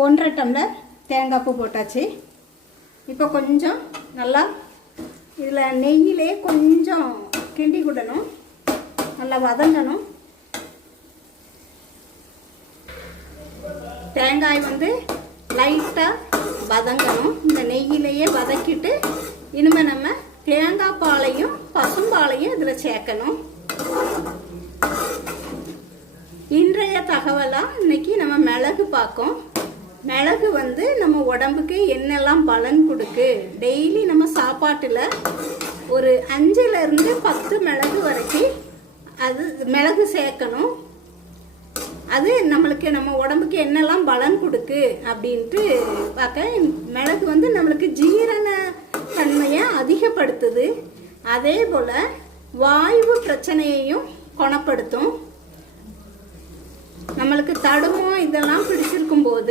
1.5 tumbler தேங்காய் பூ போட்டாச்சு. இப்போ கொஞ்சம் நல்லா இதில் நெய்யிலே கொஞ்சம் கிண்டி விடணும், நல்லா வதங்கணும். தேங்காய் வந்து லைட்டாக வதங்கணும். இந்த நெய்யிலேயே வதக்கிட்டு இனிமேல் நம்ம தேங்காய் பாலையும் பசும்பாலையும் இதில் சேர்க்கணும். இன்றைய தகவலாக இன்னைக்கு நம்ம மிளகு பார்க்கோம். மிளகு வந்து நம்ம உடம்புக்கு என்னெல்லாம் பலன் கொடுக்கு, டெய்லி நம்ம சாப்பாட்டில் ஒரு 5லேருந்து 10 மிளகு வரைக்கும் அது மிளகு சேர்க்கணும். அது நம்மளுக்கு நம்ம உடம்புக்கு என்னெல்லாம் பலன் கொடுக்கு அப்படின்ட்டு பார்க்க, மிளகு வந்து நம்மளுக்கு ஜீரண தன்மையை அதிகப்படுத்துது. அதே போல் வாயு பிரச்சனையையும் குணப்படுத்தும். நம்மளுக்கு தடுமம் இதெல்லாம் பிடிச்சிருக்கும் போது